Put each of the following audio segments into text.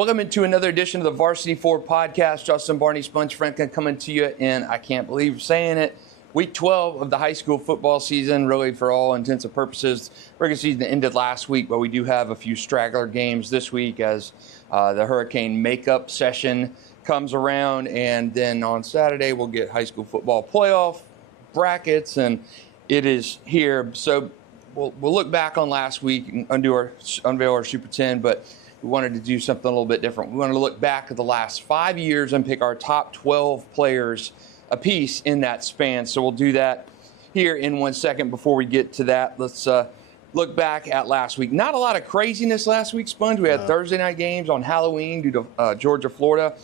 Welcome into another edition of the Varsity 4 podcast. Justin, Barney, Sponge Franklin coming to you in, I can't believe saying it, week 12 of the high school football season, really for all intents and purposes. Regular season ended last week, but we do have a few straggler games this week as the Hurricane makeup session comes around. And then on Saturday, we'll get high school football playoff brackets, and it is here. So we'll look back on last week and unveil our Super 10, but we wanted to do something a little bit different. We wanted to look back at the last 5 years and pick our top 12 players apiece in that span. So we'll do that here in 1 second. Before we get to that, let's look back at last week. Not a lot of craziness last week, Sponge. We had Thursday night games on Halloween due to Georgia, Florida.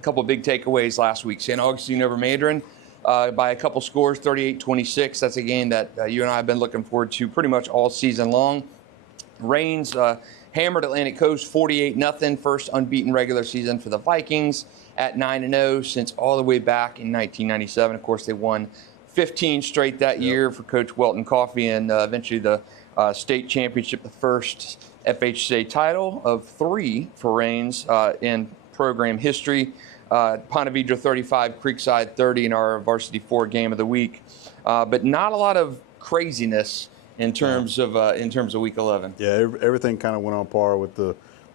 A couple of big takeaways last week. St. Augustine over Mandarin by a couple scores, 38-26. That's a game that you and I have been looking forward to pretty much all season long. Reigns hammered Atlantic Coast 48-0, first unbeaten regular season for the Vikings at 9-0 since all the way back in 1997. Of course, they won 15 straight that year for Coach Welton Coffey, and eventually the state championship, the first FHSA title of 3 for Reigns in program history. Ponte Vedra 35, Creekside 30 in our Varsity 4 game of the week, but not a lot of craziness in terms of week 11. Yeah, everything kind of went on par with the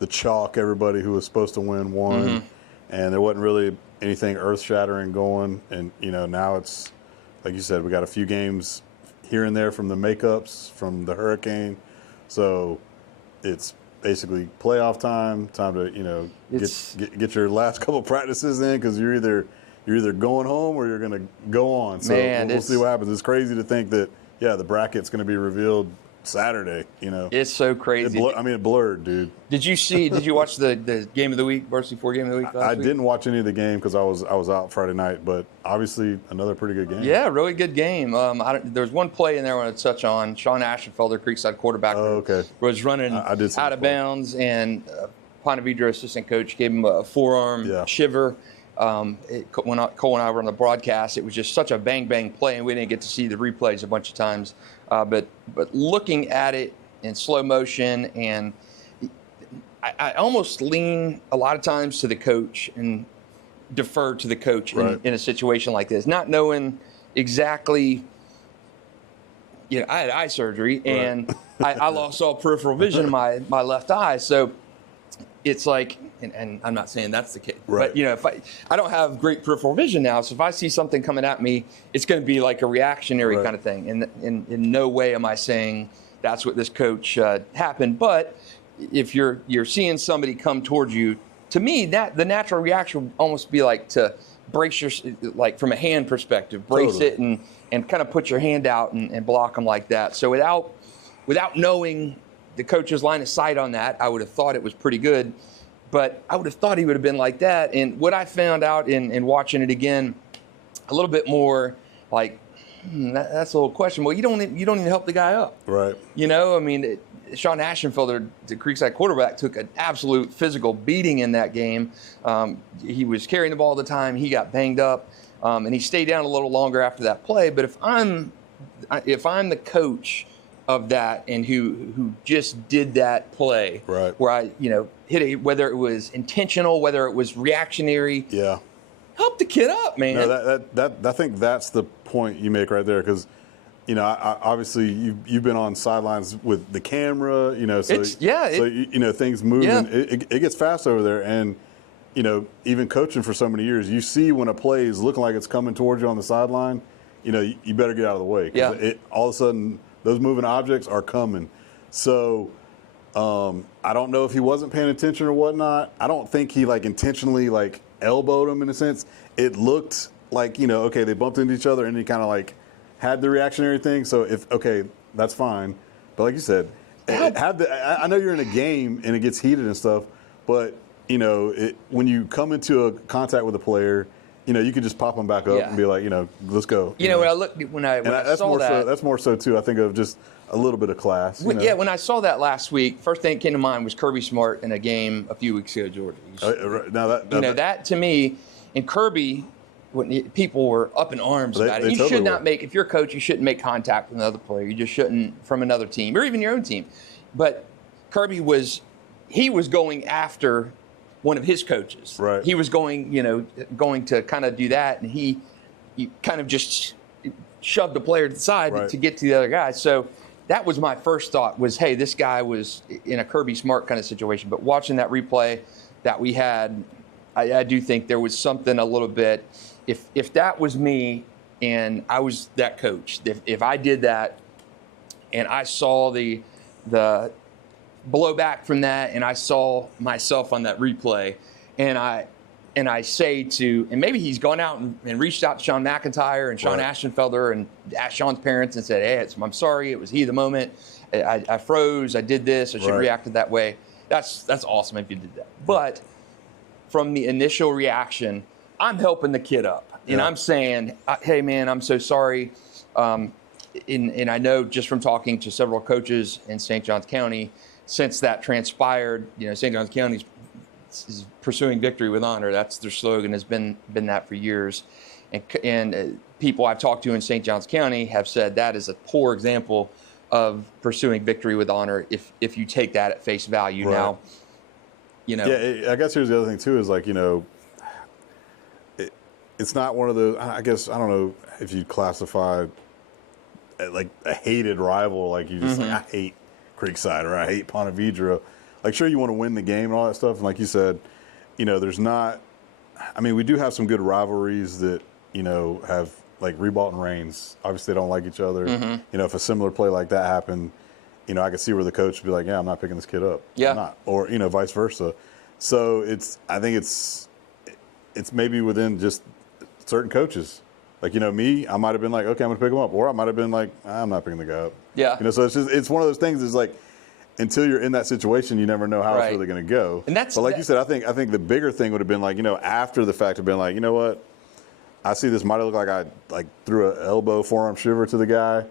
chalk. Everybody who was supposed to win won, and there wasn't really anything earth-shattering going. And now it's like you said, we got a few games here and there from the makeups from the Hurricane, so it's basically playoff time to get your last couple practices in, because you're either going home or you're going to go on. So we'll see what happens. It's crazy to think that. Yeah, the bracket's going to be revealed Saturday, It's so crazy. It blurred, dude. Did you watch the game of the week, Varsity 4 game of the week last week? I didn't watch any of the game because I was out Friday night, but obviously another pretty good game. Yeah, really good game. There's one play in there I want to touch on. Sean Ashenfelder, Creekside quarterback, was running out of bounds, and Ponte Vedra assistant coach gave him a forearm shiver. When Cole and I were on the broadcast, it was just such a bang play, and we didn't get to see the replays a bunch of times. But looking at it in slow motion, and I almost lean a lot of times to the coach and defer to the coach in a situation like this, not knowing exactly. I had eye surgery, and I lost all peripheral vision in my left eye, so it's like. And I'm not saying that's the case, but if I don't have great peripheral vision now, so if I see something coming at me, it's going to be like a reactionary kind of thing. And in no way am I saying that's what this coach happened. But if you're seeing somebody come towards you, to me, that the natural reaction would almost be like to brace like from a hand perspective, brace it and kind of put your hand out and block them like that. So without knowing the coach's line of sight on that, I would have thought it was pretty good. But I would have thought he would have been like that. And what I found out in watching it again, a little bit more like, that's a little questionable. You don't even help the guy up. Right. Sean Ashenfelder, the Creekside quarterback, took an absolute physical beating in that game. He was carrying the ball all the time. He got banged up, and he stayed down a little longer after that play. But if I'm the coach of that and who just did that play, where I hit it, whether it was intentional, whether it was reactionary, help the kid up, man. No, I think that's the point you make right there, because obviously you've been on sidelines with the camera, things moving. It gets fast over there, and even coaching for so many years, you see when a play is looking like it's coming towards you on the sideline, you better get out of the way, because all of a sudden those moving objects are coming. So I don't know if he wasn't paying attention or whatnot. I don't think he intentionally elbowed him in a sense. It looked like, they bumped into each other and he kind of had the reactionary thing. So that's fine. But like you said, I know you're in a game and it gets heated and stuff, but when you come into a contact with a player, you could just pop them back up and be like, let's go. When I saw that. That's more so too, I think, of just a little bit of class. When I saw that last week, first thing that came to mind was Kirby Smart in a game a few weeks ago, Georgia. That to me, and Kirby, when people were up in arms about it. You should not make, if you're a coach, you shouldn't make contact with another player. You just shouldn't from another team or even your own team. But Kirby was going after one of his coaches. Right. He was going to kind of do that, and he kind of just shoved the player to the side to get to the other guy. So that was my first thought was, hey, this guy was in a Kirby Smart kind of situation. But watching that replay that we had, I do think there was something a little bit, if that was me and I was that coach, if I did that and I saw the blowback from that and I saw myself on that replay and I say to, and maybe he's gone out and reached out to Sean McIntyre and Sean Ashenfelder and asked Sean's parents and said, hey, I'm sorry, it was heat of the moment. I froze, I did this, I should have reacted that way. That's awesome if you did that. But from the initial reaction, I'm helping the kid up. And I'm saying, hey, man, I'm so sorry. And I know just from talking to several coaches in St. Johns County, since that transpired, St. Johns County is pursuing victory with honor. That's their slogan, has been that for years. And people I've talked to in St. Johns County have said that is a poor example of pursuing victory with honor if you take that at face value. Now, Yeah, I guess here's the other thing, too, is like, it's not one of those, I guess, I don't know if you'd classify like a hated rival, like you just like, I hate Creekside or I hate Ponte Vedra. Like, sure, you want to win the game and all that stuff. And like you said, there's not, I mean, we do have some good rivalries that, have like Ribault and Reigns. Obviously, they don't like each other. If a similar play like that happened, I could see where the coach would be like, yeah, I'm not picking this kid up. Yeah. I'm not. Or, vice versa. So I think it's maybe within just certain coaches. Like, me, I might have been like, okay, I'm going to pick him up. Or I might have been like, I'm not picking the guy up. Yeah. So it's one of those things is like, until you're in that situation, you never know how it's really going to go. And but like you said, I think the bigger thing would have been like, after the fact, have been like, you know what? I see this might look like I threw an elbow forearm shiver to the guy.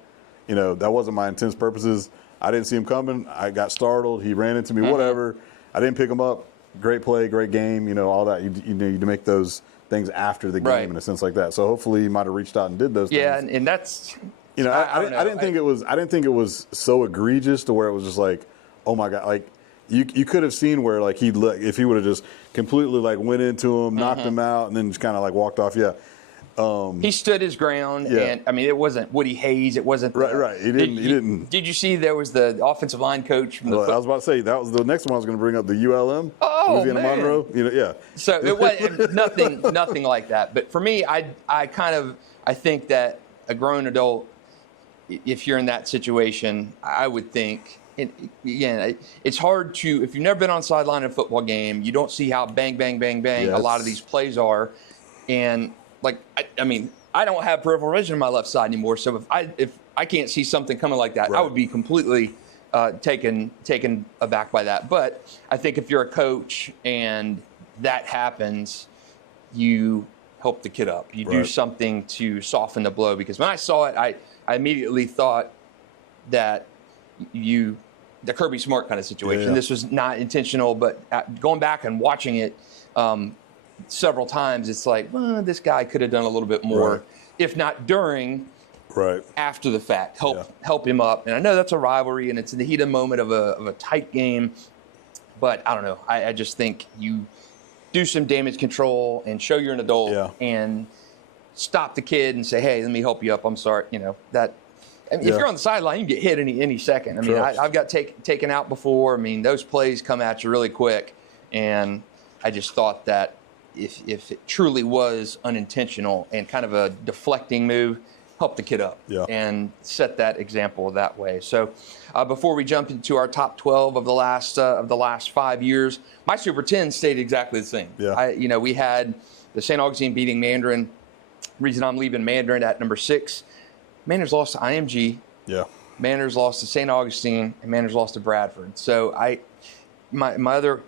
That wasn't my intense purposes. I didn't see him coming. I got startled. He ran into me, whatever. I didn't pick him up. Great play, great game, all that. You make those things after the game in a sense like that. So hopefully he might have reached out and did those things. Yeah, and that's I didn't think it was so egregious to where it was just like, oh my God, like you could have seen where like if he would have just completely like went into him, knocked him out, and then just kind of like walked off. Yeah. He stood his ground, and I mean, it wasn't Woody Hayes. It wasn't right. He didn't. Did you see there was the offensive line coach from the? I was about to say that was the next one I was going to bring up. The ULM. Oh, Louisiana man. Monroe. Yeah. So it was nothing like that. But for me, I think that a grown adult, if you're in that situation, I would think. And again, it's hard to, if you've never been on sideline in a football game, you don't see how bang, bang, bang, bang a lot of these plays are. And like, I mean, I don't have peripheral vision on my left side anymore. So if I can't see something coming like that, I would be completely taken aback by that. But I think if you're a coach and that happens, you help the kid up. You do something to soften the blow. Because when I saw it, I immediately thought that the Kirby Smart kind of situation. Yeah. This was not intentional, but going back and watching it several times, it's like, well, this guy could have done a little bit more, if not during, after the fact. Help him up. And I know that's a rivalry, and it's in the heat of the moment of a tight game. But I don't know. I just think you do some damage control and show you're an adult and stop the kid and say, hey, let me help you up. I'm sorry. If you're on the sideline, you can get hit any second. I mean, I've got taken out before. I mean, those plays come at you really quick. And I just thought that if it truly was unintentional and kind of a deflecting move, help the kid up and set that example that way. So before we jump into our top 12 of the last 5 years, my Super 10 stayed exactly the same. Yeah. We had the St. Augustine beating Mandarin. Reason I'm leaving Mandarin at number 6. Manners lost to IMG. Yeah. Manners lost to St. Augustine, and Manners lost to Bradford. So my other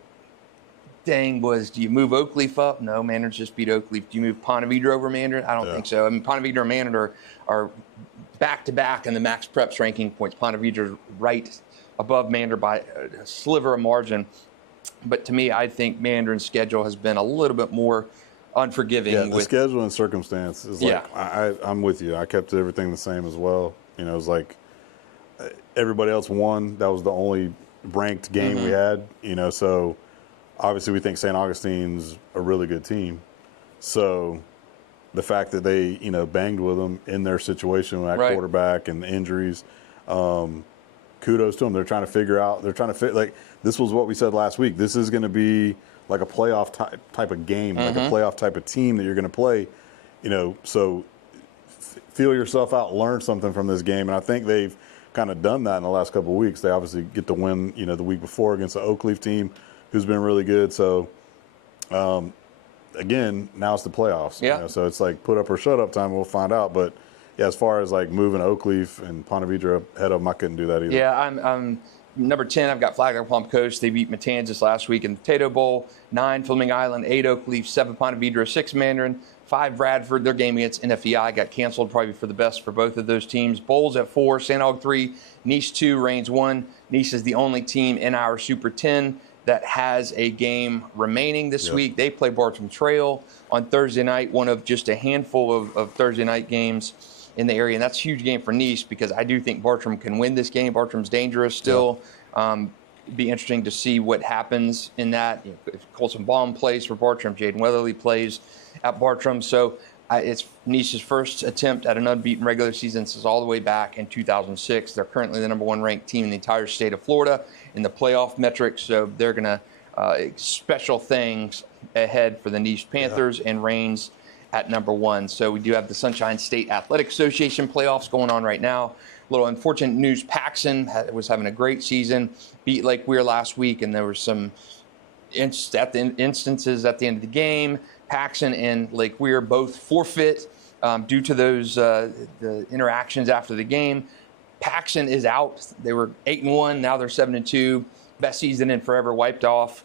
thing was, do you move Oakleaf up? No, Manners just beat Oakleaf. Do you move Ponte Vedra over Mandarin? I don't think so. I mean, Ponte Vedra and Mandarin are back-to-back in the max preps ranking points. Ponte Vedra right above Mandarin by a sliver of margin. But to me, I think Mandarin's schedule has been a little bit more unforgiving. Yeah, the schedule and circumstance is like, I'm with you. I kept everything the same as well. It was like everybody else won. That was the only ranked game we had. So obviously we think St. Augustine's a really good team. So the fact that they, banged with them in their situation at quarterback and the injuries, kudos to them. They're trying to figure out, this was what we said last week. This is going to be like a playoff type of game, like a playoff type of team that you're going to play, so feel yourself out, learn something from this game. And I think they've kind of done that in the last couple of weeks. They obviously get the win, the week before against the Oakleaf team, who's been really good. So, again, now it's the playoffs. Yeah. So it's like put up or shut up time. We'll find out. But yeah, as far as like moving Oakleaf and Ponte Vedra ahead of them, I couldn't do that either. Yeah, I'm number 10. I've got Flagler Palm Coast. They beat Matanzas last week in the Potato Bowl. 9 Fleming Island, 8 Oakleaf, 7 Ponte Vedra, 6 Mandarin, 5 Bradford. Their game against NFEI got canceled, probably for the best for both of those teams. Bowls at 4, St. Aug 3, Nice 2, Reigns 1. Nice is the only team in our Super 10 that has a game remaining this week. They play Bartram Trail on Thursday night, one of just a handful of Thursday night games in the area. And that's a huge game for Nice because I do think Bartram can win this game. Bartram's dangerous still. It'd be interesting to see what happens in that. If Colson Baum plays for Bartram, Jaden Weatherly plays at Bartram. So it's Nice's first attempt at an unbeaten regular season since all the way back in 2006. They're currently the number 1 ranked team in the entire state of Florida in the playoff metrics. So they're going to special things ahead for the Nice Panthers and Reigns at number 1. So we do have the Sunshine State Athletic Association playoffs going on right now. A little unfortunate news, Paxson was having a great season, beat Lake Weir last week, and there were some instances at the end of the game. Paxson and Lake Weir both forfeit due to those the interactions after the game. Paxson is out. They were 8-1, now they're 7-2. Best season in forever, wiped off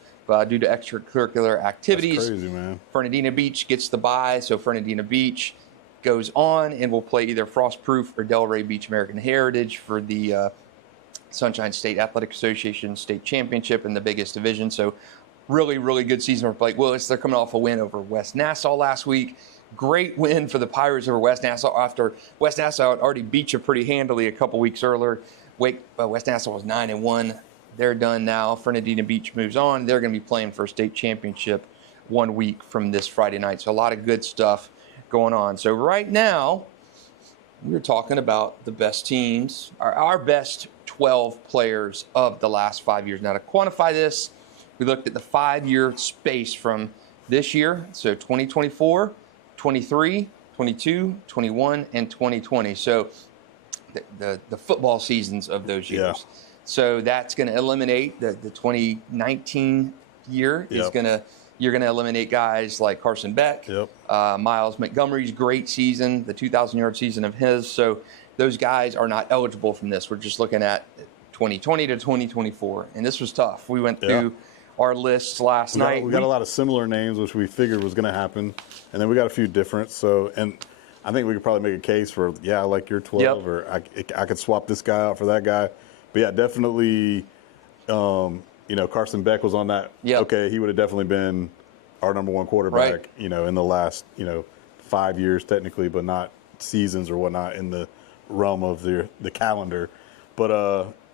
due to extracurricular activities. That's crazy, man. Fernandina Beach gets the bye, so Fernandina Beach goes on and will play either Frostproof or Delray Beach American Heritage for the Sunshine State Athletic Association State Championship in the biggest division. So really, really good season for Blake Willis. They're coming off a win over West Nassau last week. Great win for the Pirates over West Nassau after West Nassau had already beat you pretty handily a couple weeks earlier. West Nassau was 9-1. They're done now. Fernandina Beach moves on. They're going to be playing for a state championship 1 week from this Friday night. So a lot of good stuff going on. So right now, we're talking about the best teams, our best 12 players of the last 5 years. Now, to quantify this, we looked at the 5-year space from this year, so 2024, 23, 22, 21, and 2020. So the football seasons of those years. Yeah. So that's going to eliminate the 2019 year is going to. You're going to eliminate guys like Carson Beck, Miles Montgomery's great season, the 2,000-yard season of his. So those guys are not eligible from this. We're just looking at 2020 to 2024. And this was tough. We went through our lists last night. We got a lot of similar names, which we figured was going to happen. And then we got a few different. So, and I think we could probably make a case for, I like your 12, or I could swap this guy out for that guy. But, yeah, definitely Carson Beck was on that. Okay, he would have definitely been our number 1 quarterback, in the last, 5 years technically, but not seasons or whatnot in the realm of the calendar. But,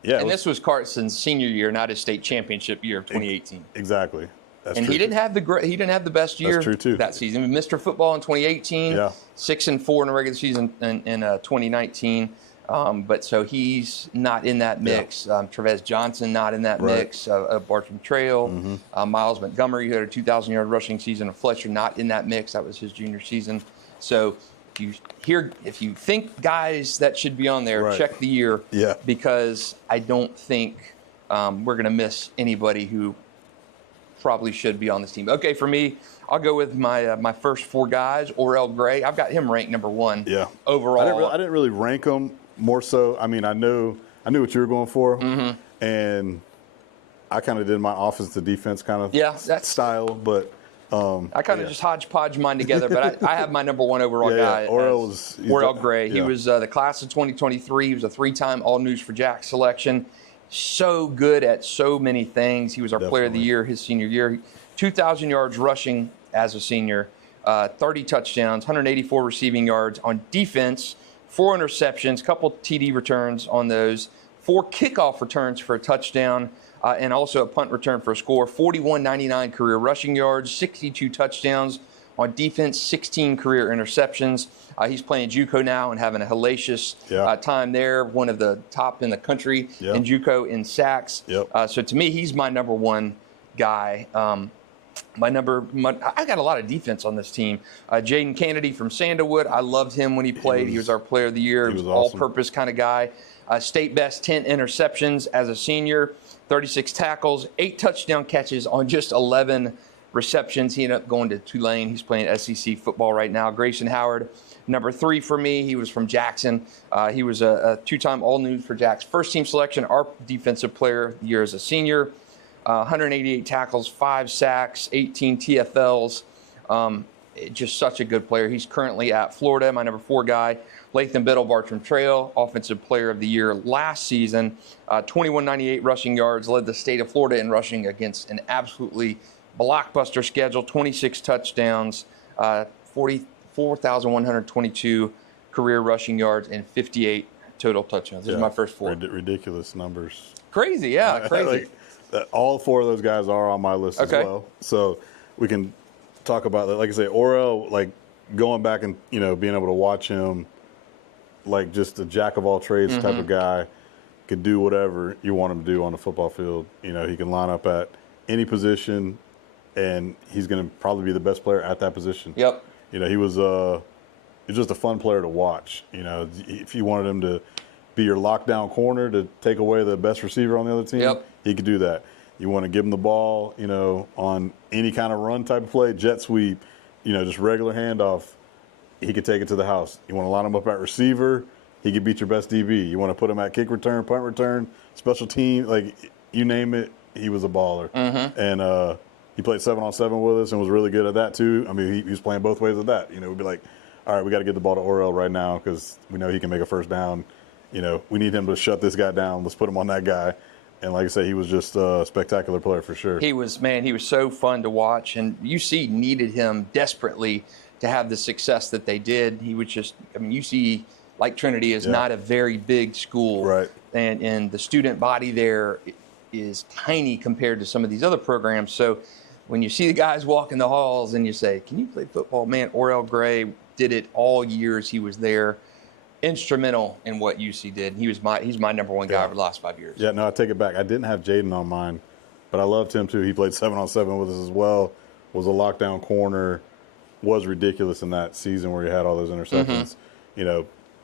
and this was Carson's senior year, not his state championship year of 2018. Exactly. That's and true. He didn't have the best year that season. Mr. Football in 2018, 6-4 in the regular season in 2019. But so he's not in that mix. Trevez Johnson not in that mix of Bartram Trail. Miles Montgomery, who had a 2,000-yard rushing season of Fletcher, not in that mix. That was his junior season. So if you think guys that should be on there, check the year. Because I don't think we're going to miss anybody who probably should be on this team. Okay, for me, I'll go with my first 4 guys. Orel Gray, I've got him ranked number 1 overall. I didn't really rank him. More so, I mean, I knew what you were going for, and I kind of did my offense to defense kind of style, but I kind of just hodgepodge mine together. But I have my number 1 overall guy, Orel Gray. He was the class of 2023. He was a 3-time All News for Jack selection. So good at so many things. He was our Player of the Year his senior year. 2,000 yards rushing as a senior, 30 touchdowns, 184 receiving yards on defense. 4 interceptions, couple TD returns on those, 4 kickoff returns for a touchdown, and also a punt return for a score. 41.99 career rushing yards, 62 touchdowns. On defense, 16 career interceptions. He's playing JUCO now and having a hellacious time there. One of the top in the country in JUCO in sacks. So to me, he's my number one guy. I got a lot of defense on this team. Jaden Kennedy from Sandalwood. I loved him when he played. He was our player of the year. He was awesome. All-purpose kind of guy. State best 10 interceptions as a senior, 36 tackles, 8 touchdown catches on just 11 receptions. He ended up going to Tulane. He's playing SEC football right now. Grayson Howard, number 3 for me. He was from Jackson. He was a 2-time All-News for Jack's first-team selection, our defensive player of the year as a senior. 188 tackles, 5 sacks, 18 TFLs. Just such a good player. He's currently at Florida, my number 4 guy. Latham Biddle, Bartram Trail, Offensive Player of the Year last season. 2198 rushing yards, led the state of Florida in rushing against an absolutely blockbuster schedule, 26 touchdowns, 44,122 career rushing yards, and 58 total touchdowns. This is my first 4. Ridiculous numbers. Crazy, yeah, crazy. All 4 of those guys are on my list as well. So we can talk about that. Like I say, Orel, like going back and, being able to watch him, like just a jack of all trades type of guy, could do whatever you want him to do on the football field. He can line up at any position, and he's going to probably be the best player at that position. Yep. He was just a fun player to watch. If you wanted him to be your lockdown corner to take away the best receiver on the other team, he could do that. You want to give him the ball, on any kind of run type of play, jet sweep, just regular handoff, he could take it to the house. You want to line him up at receiver, he could beat your best DB. You want to put him at kick return, punt return, special team, like you name it, he was a baller. And he played 7-on-7 with us and was really good at that too. I mean, he was playing both ways of that. We'd be like, all right, we got to get the ball to Orel right now because we know he can make a first down. We need him to shut this guy down. Let's put him on that guy. And like I say, he was just a spectacular player for sure. He was so fun to watch. And UC needed him desperately to have the success that they did. He would just, UC, like Trinity, is not a very big school. Right. And the student body there is tiny compared to some of these other programs. So when you see the guys walking the halls and you say, can you play football? Man, Orel Gray did it all years he was there. Instrumental in what UC did. He's my number 1 guy over the last 5 years. Yeah, no, I take it back. I didn't have Jaden on mine, but I loved him too. He played 7-on-7 with us as well, was a lockdown corner, was ridiculous in that season where he had all those interceptions.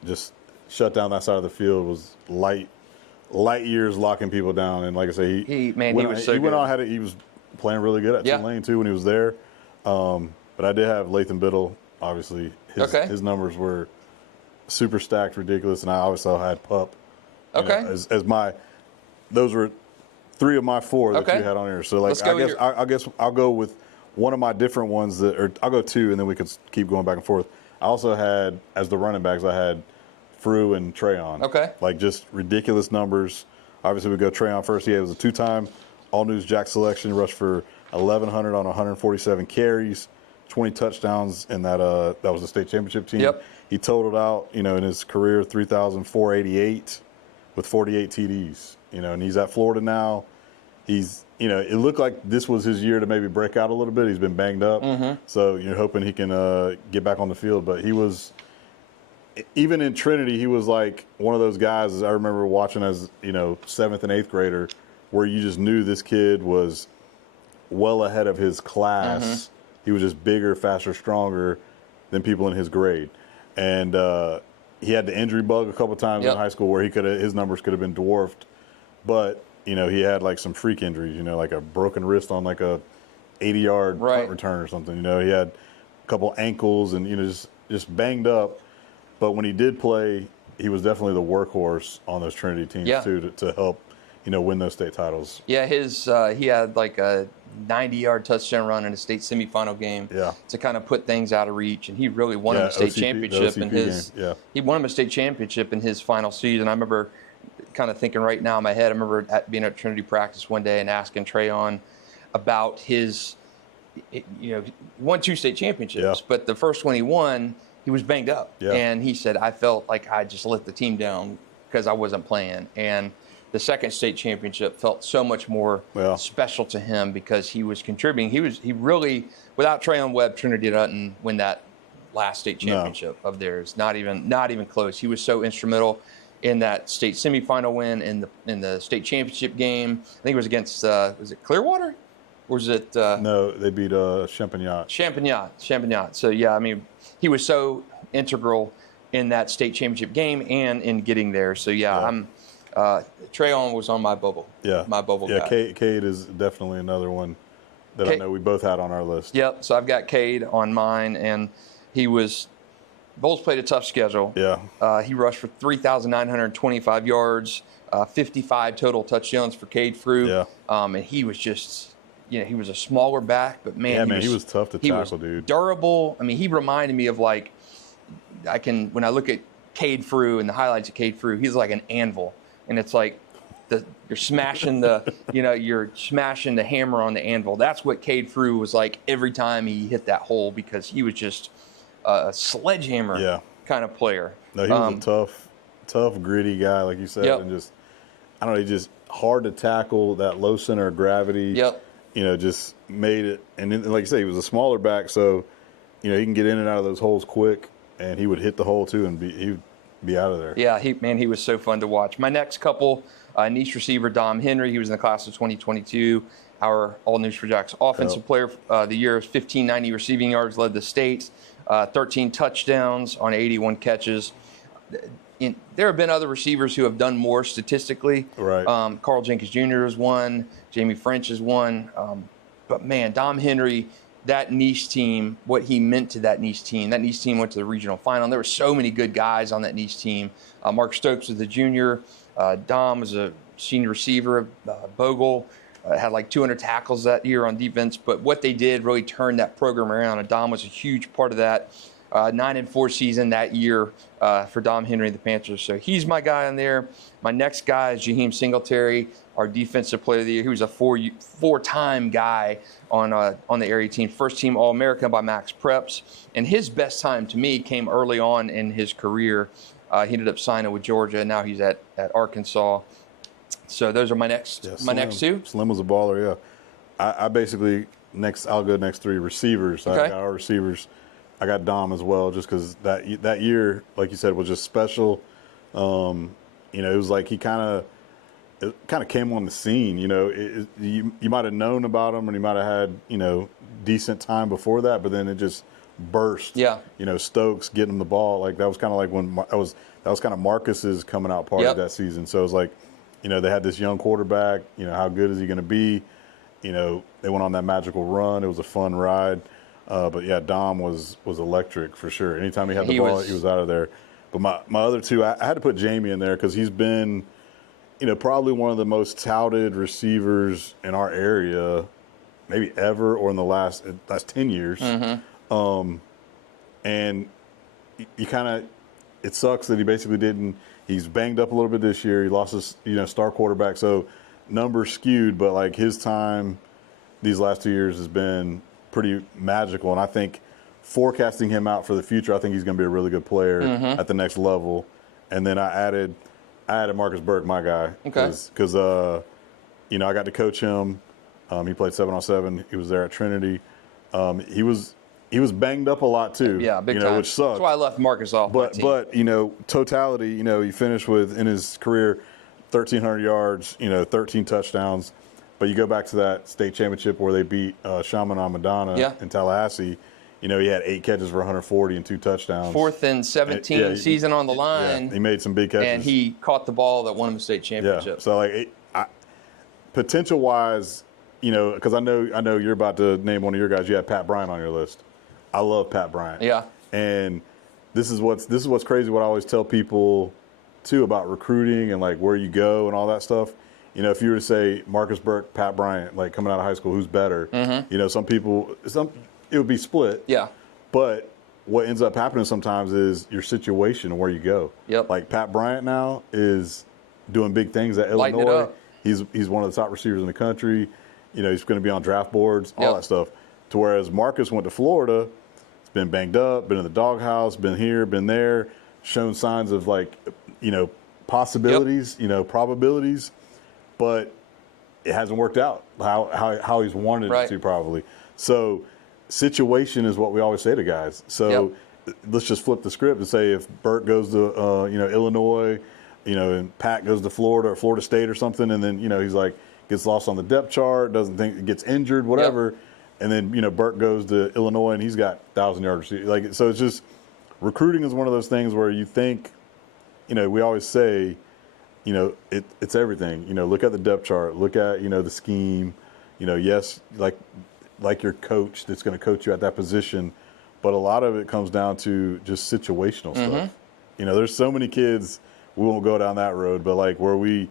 Just shut down that side of the field, was light years locking people down. And like I say, he was so good. He went on, he was playing really good at Tulane too when he was there. But I did have Latham Biddle, obviously. His numbers were super stacked, ridiculous, and I also had Pup. As those were 3 of my 4 that you had on here. So like, I guess I'll go with one of my different ones I'll go 2, and then we could keep going back and forth. I also had, as the running backs, I had Frew and Trayon. Like just ridiculous numbers. Obviously, we go Trayon first. He was a 2-time All-News Jack selection, rushed for 1,100 on 147 carries, 20 touchdowns, and that was the state championship team. He totaled out, in his career 3,488 with 48 TDs. And he's at Florida now. He's, it looked like this was his year to maybe break out a little bit. He's been banged up, so you're hoping he can get back on the field. But he was, even in Trinity, he was like one of those guys I remember watching as 7th and 8th grader, where you just knew this kid was well ahead of his class. He was just bigger, faster, stronger than people in his grade. And he had the injury bug a couple times in high school where his numbers could have been dwarfed. But, he had like some freak injuries, like a broken wrist on like a 80-yard punt return or something. He had a couple ankles and, just banged up. But when he did play, he was definitely the workhorse on those Trinity teams too to help, win those state titles. Yeah, he had like a 90-yard touchdown run in a state semifinal game to kind of put things out of reach, and he really won him a state championship in his. He won him a state championship in his final season. I remember kind of thinking right now in my head. I remember being at Trinity practice one day and asking Trayon about his. He won 2 state championships, but the first one he won, he was banged up, and he said, "I felt like I just let the team down because I wasn't playing." And the second state championship felt so much more special to him because he was contributing. He really, without Traylon Webb, Trinity doesn't win that last state championship of theirs. Not even close. He was so instrumental in that state semifinal win, in the state championship game. I think it was against was it Clearwater? Or was it? No, they beat Champagnat. Champagnat. So yeah, I mean, he was so integral in that state championship game and in getting there. So yeah. Traylon was on my bubble. Yeah, my bubble. Yeah, guy. Cade is definitely another one that I know we both had on our list. Yep. So I've got Cade on mine, and Bulls played a tough schedule. Yeah. He rushed for 3,925 yards, 55 total touchdowns for Cade Frew. Yeah. And he was just, he was a smaller back, but man, he was tough to tackle, dude. Durable. I mean, he reminded me of when I look at Cade Frew and the highlights of Cade Frew, he's like an anvil. And it's like you're smashing you're smashing the hammer on the anvil. That's what Cade Frew was like every time he hit that hole, because he was just a sledgehammer kind of player. No, he was a tough, gritty guy, like you said, and just, I don't know, just hard to tackle, that low center of gravity. Yep. Just made it. And then, like you say, he was a smaller back, so, he can get in and out of those holes quick, and he would hit the hole too, and he would be out of there. Yeah, he was so fun to watch. My next couple, niche receiver Dom Henry. He was in the class of 2022. Our All News for Jacks offensive player of the year, 1,590 receiving yards, led the state, 13 touchdowns on 81 catches. There have been other receivers who have done more statistically. Right. Carl Jenkins Jr. is one. Jamie French is one. But man, Dom Henry, that niche team, what he meant to that niche team went to the regional final. And there were so many good guys on that niche team. Mark Stokes was the junior. Dom was a senior receiver. Bogle had like 200 tackles that year on defense. But what they did really turned that program around, and Dom was a huge part of that. 9-4 season that year for Dom Henry and the Panthers. So he's my guy on there. My next guy is Jaheim Singletary, our defensive player of the year. He was a four-time guy on the area team, first team All-American by Max Preps. And his best time to me came early on in his career. He ended up signing with Georgia. Now he's at Arkansas. So those are my next two. Slim was a baller, yeah. I basically I'll go next three receivers. Okay. I got our receivers. I got Dom as well, just because that year, like you said, was just special. It was like he kind of came on the scene. You might have known about him, and he might have had decent time before that, but then it just burst. Yeah. Stokes getting him the ball, like that was kind of like when that was kind of Marcus's coming out party that season. So it was like, they had this young quarterback. How good is he going to be? They went on that magical run. It was a fun ride. But yeah, Dom was electric for sure. Anytime he had the ball, he was out of there. But my other two, I had to put Jamie in there because he's been, probably one of the most touted receivers in our area, maybe ever, or in the last 10 years. Mm-hmm. And it sucks that he basically he's banged up a little bit this year. He lost his, star quarterback. So numbers skewed, but like his time these last 2 years has been pretty magical, and I think forecasting him out for the future, I think he's going to be a really good player at the next level. And then I added Marcus Burke, my guy, because I got to coach him. He played 7-on-7. He was there at Trinity. He was banged up a lot too. Yeah, big time. Which sucked. That's why I left Marcus off. But totality, he finished with in his career 1,300 yards, 13 touchdowns. But you go back to that state championship where they beat Chaminade Madonna in Tallahassee. He had 8 catches for 140 and 2 touchdowns. 4th and 17 season on the line. Yeah, he made some big catches. And he caught the ball that won him a state championship. Yeah. So potential-wise, because I know you're about to name one of your guys. You had Pat Bryant on your list. I love Pat Bryant. Yeah. And this is what's crazy. What I always tell people too about recruiting and like where you go and all that stuff. If you were to say Marcus Burke, Pat Bryant, like coming out of high school, who's better? Mm-hmm. Some people, it would be split. Yeah. But what ends up happening sometimes is your situation and where you go. Yep. Like Pat Bryant now is doing big things at Lighting Illinois. it up. He's one of the top receivers in the country. He's going to be on draft boards, all that stuff. To whereas Marcus went to Florida, he's been banged up, been in the doghouse, been here, been there, shown signs of like, possibilities, probabilities. but it hasn't worked out how he's wanted it to probably. So situation is what we always say to guys. So let's just flip the script and say if Burt goes to Illinois, and Pat goes to Florida or Florida State or something, and then he's like gets lost on the depth chart, doesn't think gets injured, whatever, and then Burt goes to Illinois and he's got 1,000-yard receivers. So it's just recruiting is one of those things where you think, we always say, it's everything. Look at the depth chart, look at the scheme, yes, like your coach that's going to coach you at that position, but a lot of it comes down to just situational stuff. There's so many kids, we won't go down that road, but like where we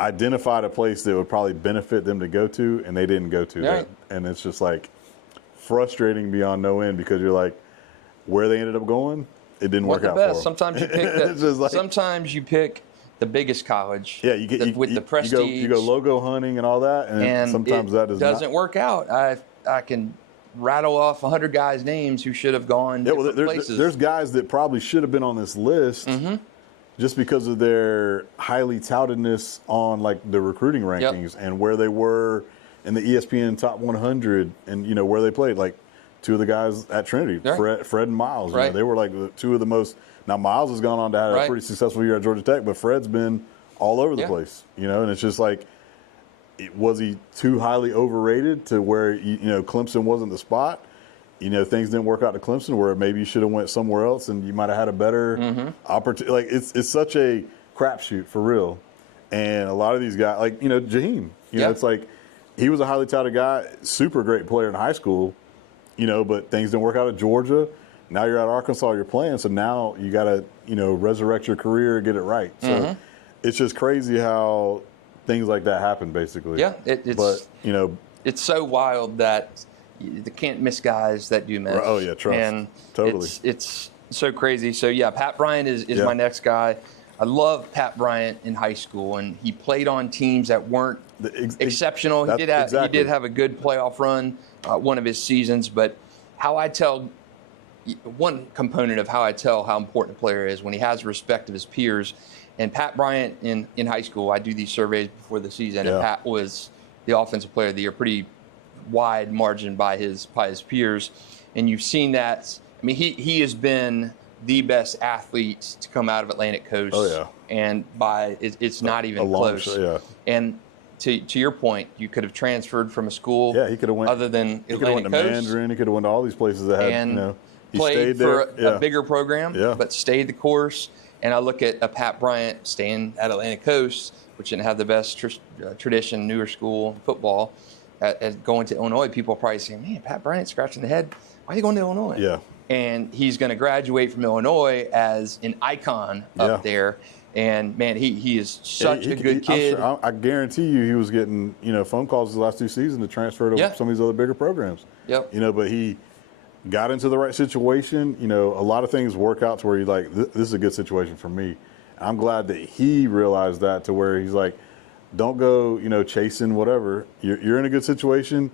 identified a place that would probably benefit them to go to, and they didn't go to that. And it's just like frustrating beyond no end because you're like, where they ended up going, it didn't work out for them. Sometimes you pick sometimes you pick the biggest college. Yeah, you get with the prestige. You go logo hunting and all that, and sometimes that doesn't work out. I can rattle off 100 guys' names who should have gone different places. There's guys that probably should have been on this list just because of their highly toutedness on like the recruiting rankings and where they were in the ESPN Top 100 and where they played. Like two of the guys at Trinity, Fred and Miles. They were like two of the most. Now Miles has gone on to have a pretty successful year at Georgia Tech, but Fred's been all over the place. And it's just like, was he too highly overrated to where Clemson wasn't the spot? Things didn't work out to Clemson where maybe you should have went somewhere else and you might have had a better opportunity. Like it's such a crapshoot for real. And a lot of these guys, like Jaheim, it's like he was a highly touted guy, super great player in high school, but things didn't work out at Georgia. Now you're at Arkansas, you're playing, so now you got to resurrect your career, get it right. So it's just crazy how things like that happen, basically. Yeah, it's so wild that you can't miss guys that do miss. Oh yeah, trust. And totally, it's so crazy. So yeah, Pat Bryant is my next guy. I love Pat Bryant in high school, and he played on teams that weren't exceptional. He did have a good playoff run one of his seasons, but one component of how I tell how important a player is when he has respect of his peers. And Pat Bryant in high school, I do these surveys before the season, and Pat was the offensive player of the year, pretty wide margin by his peers. And you've seen that. I mean, he has been the best athlete to come out of Atlantic Coast. Oh, yeah. And it's not even close. And to your point, you could have transferred from a school. Yeah, he could have went other than he could have went to Mandarin. He could have went to all these places that had he played for a bigger program, but stayed the course. And I look at a Pat Bryant staying at Atlantic Coast, which didn't have the best tradition, newer school football, going to Illinois. People are probably saying, man, Pat Bryant scratching the head. Why are you going to Illinois? Yeah. And he's going to graduate from Illinois as an icon up there. And, man, he is such a good kid. I guarantee you he was getting, phone calls the last two seasons to transfer to some of these other bigger programs. Yep. But he got into the right situation. A lot of things work out to where you're like, this is a good situation for me. I'm glad that he realized that to where he's like, don't go, chasing whatever. You're in a good situation.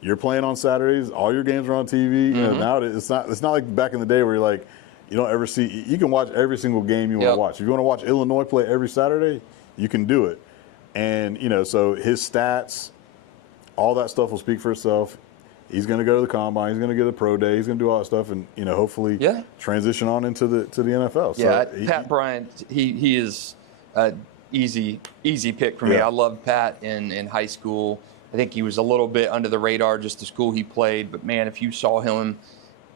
You're playing on Saturdays. All your games are on TV. Now it's not like back in the day where you're like, you don't ever see. You can watch every single game you want to watch. If you want to watch Illinois play every Saturday, you can do it. And so his stats, all that stuff will speak for itself. He's going to go to the combine. He's going to get a pro day. He's going to do all that stuff, and hopefully transition on into the NFL. Yeah, so Pat Bryant, he is an easy pick for me. I loved Pat in high school. I think he was a little bit under the radar, just the school he played. But man, if you saw him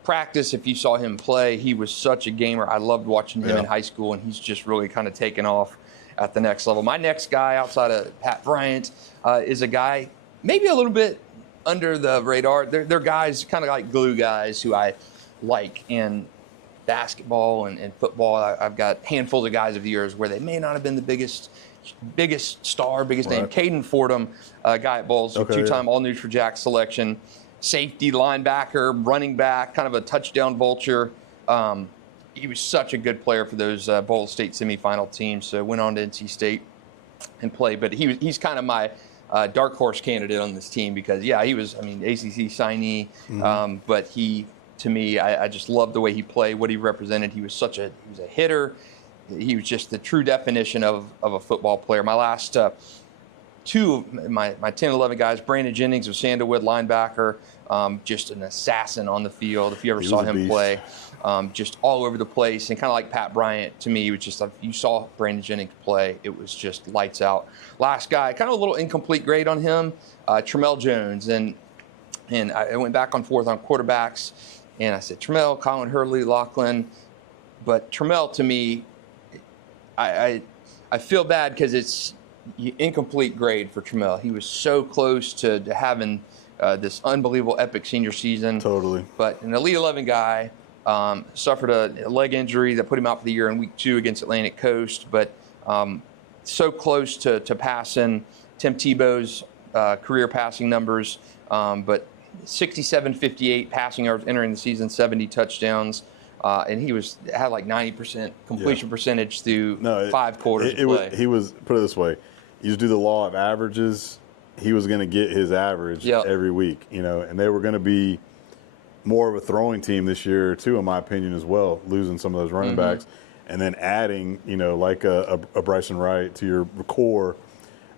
practice, if you saw him play, he was such a gamer. I loved watching him in high school, and he's just really kind of taken off at the next level. My next guy outside of Pat Bryant is a guy maybe a little bit under the radar. They're guys kind of like glue guys who I like in basketball and football. I've got handfuls of guys of years where they may not have been the biggest star, biggest name. Caden Fordham, guy at Bulls, two-time All-News for Jack selection, safety, linebacker, running back, kind of a touchdown vulture. He was such a good player for those Ball State semifinal teams. So went on to NC State and played. But he's kind of my dark horse candidate on this team because, he was, ACC signee. But to me, I just loved the way he played, what he represented. He was a hitter. He was just the true definition of a football player. My last two of my 10, 11 guys, Brandon Jennings of Sandalwood, linebacker, just an assassin on the field. If you ever saw him play, just all over the place, and kind of like Pat Bryant to me, it was just, if you saw Brandon Jennings play, it was just lights out. Last guy, kind of a little incomplete grade on him, Tramel Jones, and I went back and forth on quarterbacks, and I said Tramel, Colin Hurley, Lachlan, but Tramel to me, I feel bad because it's incomplete grade for Tramel. He was so close to having this unbelievable epic senior season. Totally. But an Elite 11 guy, suffered a leg injury that put him out for the year in week 2 against Atlantic Coast, but so close to passing Tim Tebow's career passing numbers, but 67-58 passing yards entering the season, 70 touchdowns. And he had like 90% completion percentage through 5 quarters of play. He was, put it this way, you just do the law of averages. He was going to get his average every week, and they were going to be more of a throwing team this year too, in my opinion, as well, losing some of those running backs and then adding, like a Bryson Wright to your core.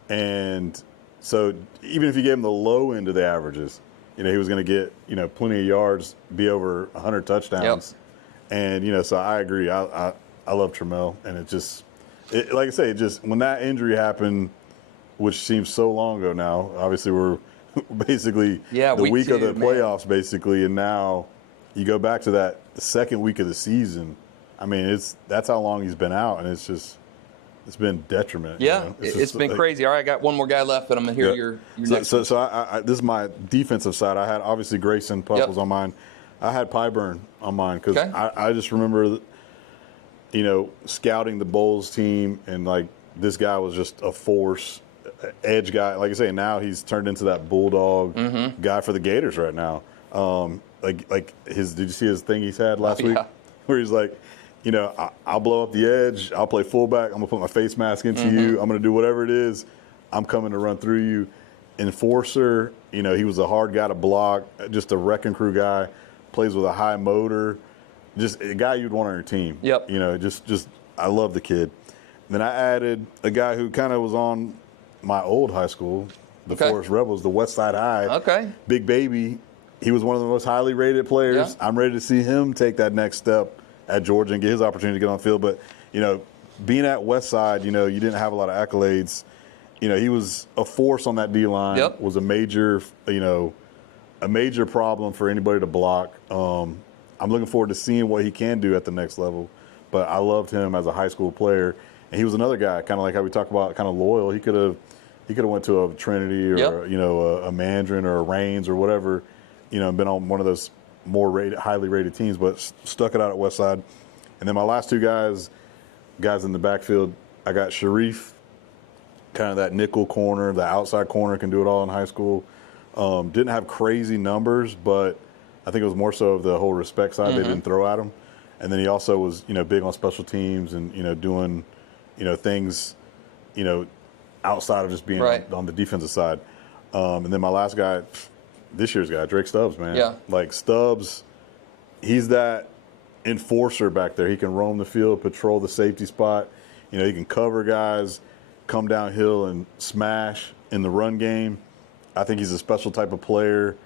And so even if you gave him the low end of the averages, he was going to get, plenty of yards, be over 100 touchdowns. And, so I agree. I love Tramel. And like I say, when that injury happened, which seems so long ago now, obviously we're basically the week of the playoffs, basically. And now you go back to the second week of the season. I mean, that's how long he's been out. And it's been detriment. Yeah, it's been crazy. All right, I got one more guy left, but I'm going to hear your next one. So this is my defensive side. I had, obviously, Grayson Pup was on mine. I had Pyburn on mine because I just remember, scouting the Bulls team, and like this guy was just a force, edge guy. Like I say, now he's turned into that bulldog guy for the Gators right now. Did you see his thing he's had last week where he's like, I'll blow up the edge. I'll play fullback. I'm gonna put my face mask into you. I'm gonna do whatever it is. I'm coming to run through you. Enforcer, he was a hard guy to block, just a wrecking crew guy. Plays with a high motor, just a guy you'd want on your team. Yep. Just I love the kid. And then I added a guy who kind of was on my old high school, the Forest Rebels, the West Side High. Okay. Big Baby. He was one of the most highly rated players. Yeah. I'm ready to see him take that next step at Georgia and get his opportunity to get on the field. But, being at West Side, you didn't have a lot of accolades. He was a force on that D-line. Yep. Was a major problem for anybody to block. I'm looking forward to seeing what he can do at the next level. But I loved him as a high school player, and he was another guy, kind of like how we talk about, kind of loyal. He could have went to a Trinity or a Mandarin or a Reigns or whatever, and been on one of those more highly rated teams, but stuck it out at Westside. And then my last two guys in the backfield, I got Sharif, kind of that nickel corner, the outside corner, can do it all in high school. Didn't have crazy numbers, but I think it was more so of the whole respect side they didn't throw at him. And then he also was, big on special teams and, doing, things, outside of just being on the defensive side. And then my last guy, this year's guy, Drake Stubbs, man. Yeah. Like Stubbs, he's that enforcer back there. He can roam the field, patrol the safety spot. He can cover guys, come downhill and smash in the run game. I think he's a special type of player.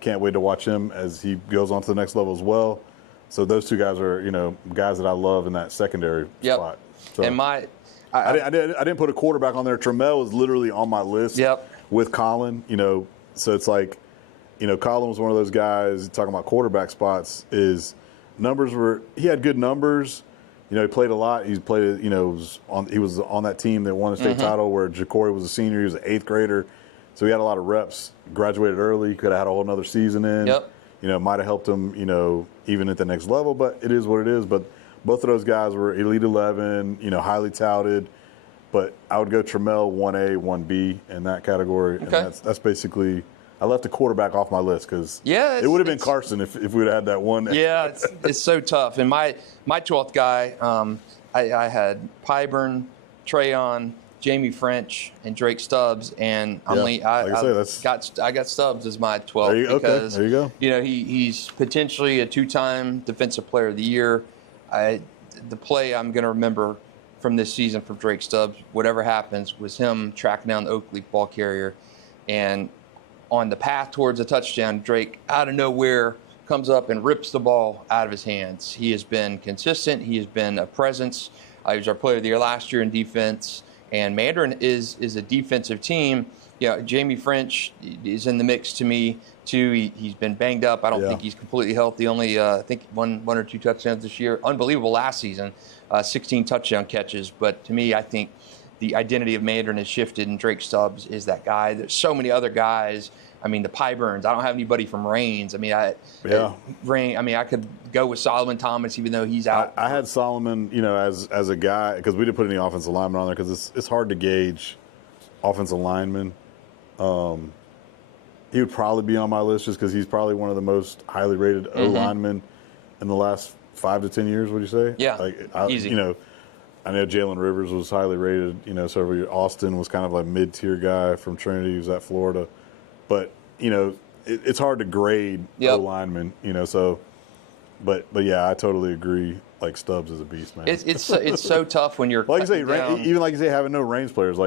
Can't wait to watch him as he goes on to the next level as well. So those two guys are, guys that I love in that secondary spot. So and I didn't put a quarterback on there. Tramel was literally on my list with Colin. So it's like, Colin was one of those guys talking about quarterback spots. He had good numbers. He played a lot. He played. He was on that team that won the state title where Jacory was a senior. He was an 8th grader. So he had a lot of reps, graduated early, could have had a whole nother season in. Might have helped him, even at the next level, but it is what it is. But both of those guys were Elite 11, highly touted. But I would go Tramel 1A, 1B in that category. And that's basically, I left the quarterback off my list because it would have been Carson if we would have had that one. Yeah, it's so tough. And my 12th guy, I had Pyburn, Trayon, Jamie French, and Drake Stubbs, and I got Stubbs as my 12th because there you go. He's potentially a 2-time Defensive Player of the Year. The play I'm going to remember from this season from Drake Stubbs, whatever happens, was him tracking down the Oak Leaf ball carrier. And on the path towards a touchdown, Drake, out of nowhere, comes up and rips the ball out of his hands. He has been consistent. He has been a presence. He was our player of the year last year in defense. And Mandarin is a defensive team. Jamie French is in the mix to me, too. He's been banged up. I don't think he's completely healthy. Only, I think, one or two touchdowns this year. Unbelievable last season, 16 touchdown catches. But to me, I think the identity of Mandarin has shifted, and Drake Stubbs is that guy. There's so many other guys. I mean, the Pyburns. I don't have anybody from Reigns. I mean, I could go with Solomon Thomas, even though he's out. I had Solomon, as a guy, because we didn't put any offensive linemen on there because it's hard to gauge offensive linemen. He would probably be on my list just because he's probably one of the most highly rated O linemen in the last 5 to 10 years. Would you say? Yeah, easy. I know Jalen Rivers was highly rated. Several years. Austin was kind of like mid-tier guy from Trinity. He was at Florida. But, it's hard to grade O linemen, but yeah, I totally agree. Like, Stubbs is a beast, man. It's so tough when you're like you say, even like you say, having no Reigns players,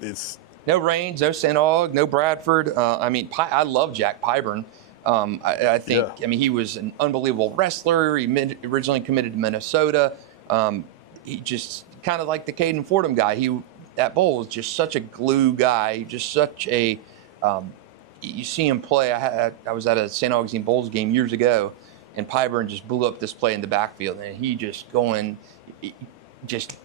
it's no Reigns, no St. Aug, no Bradford. I love Jack Pyburn. I think he was an unbelievable wrestler. He originally committed to Minnesota. He just kind of like the Caden Fordham guy. That Bowl was just such a glue guy. Just such a you see him play. I was at a St. Augustine Bowls game years ago, and Pyburn just blew up this play in the backfield, and he just just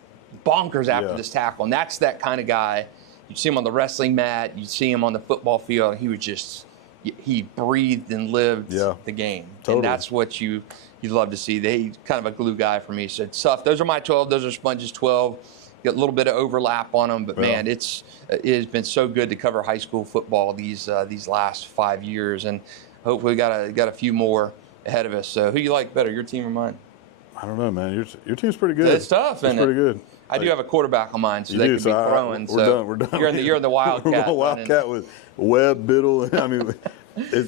bonkers after this tackle. And that's that kind of guy. You see him on the wrestling mat. You see him on the football field. And he was he breathed and lived the game. Totally. And that's what you love to see. He's kind of a glue guy for me. So it's tough. Those are my 12. Those are Sponge's 12. Got a little bit of overlap on them, but man, it has been so good to cover high school football these last 5 years, and hopefully got a few more ahead of us. So who you like better, your team or mine? I don't know, man. Your team's pretty good. It's tough, isn't it? Pretty good. I do have a quarterback on mine, so they can be throwing. We're done. You're in the Wildcat. We're Wildcat with Webb, Biddle. I mean,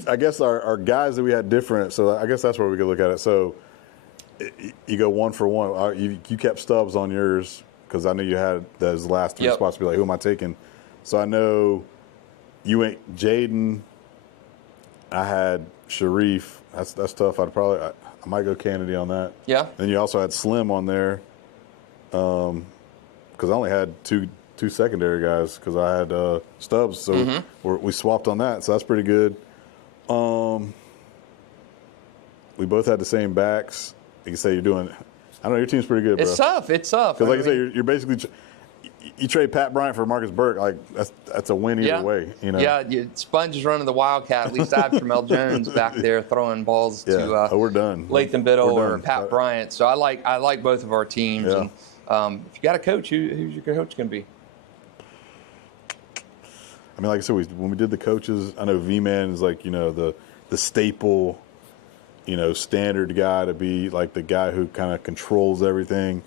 I guess our guys that we had different. So I guess that's where we could look at it. So you go one for one. You kept Stubbs on yours because I knew you had those last 3 spots to be like, who am I taking? So I know you went Jaden. I had Sharif. That's tough. I might go Kennedy on that. Yeah. Then you also had Slim on there. Because I only had two secondary guys because I had Stubbs, so we swapped on that, so that's pretty good. We both had the same backs. You can say you're doing. I don't know, your team's pretty good, bro. It's tough. Because like I say, you're basically you trade Pat Bryant for Marcus Burke. Like that's a win either way. Yeah, Sponge is running the Wildcat. At least I have Tramel Jones back there throwing balls to we're done. Latham Biddle or Pat Bryant. So I like both of our teams. Yeah. And if you got a coach, who's your coach going to be? I mean, like I said, when we did the coaches, I know V-Man is like the staple, standard guy to be like the guy who kind of controls everything.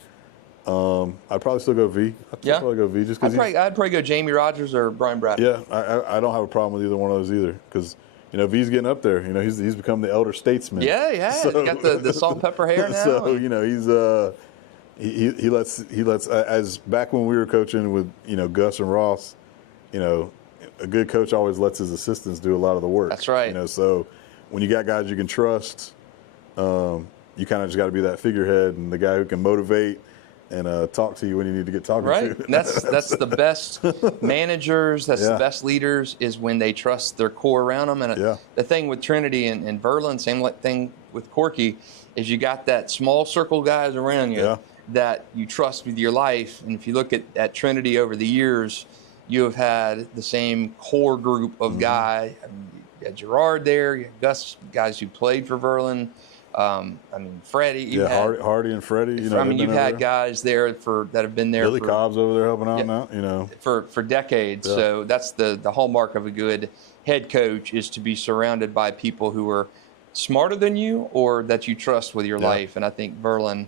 I'd probably still go V. I'd probably go V just because I'd probably go Jamie Rogers or Brian Bradford. Yeah, I don't have a problem with either one of those either because V's getting up there. He's become the elder statesman. Yeah. So, he got the salt and pepper hair now. So he's he lets as back when we were coaching with Gus and Ross, a good coach always lets his assistants do a lot of the work. That's right. So when you got guys you can trust, you kind of just got to be that figurehead and the guy who can motivate and talk to you when you need to get talked to. Right. That's the best managers. That's the best leaders is when they trust their core around them. And the thing with Trinity and Verlin, same thing with Corky, is you got that small circle of guys around you that you trust with your life. And if you look at Trinity over the years, you have had the same core group of guys. You had Gerard there, you had Gus, guys who played for Verlin. Freddie. Hardy and Freddie. You've had guys there that have been there. Billy Cobb's over there helping out now. For decades. Yeah. So that's the hallmark of a good head coach is to be surrounded by people who are smarter than you or that you trust with your life. And I think Verlin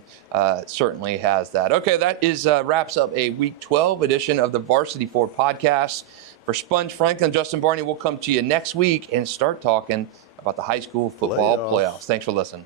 certainly has that. Okay, that wraps up a Week 12 edition of the Varsity 4 podcast. For Sponge Franklin, Justin Barney, we'll come to you next week and start talking about the high school football playoffs. Thanks for listening.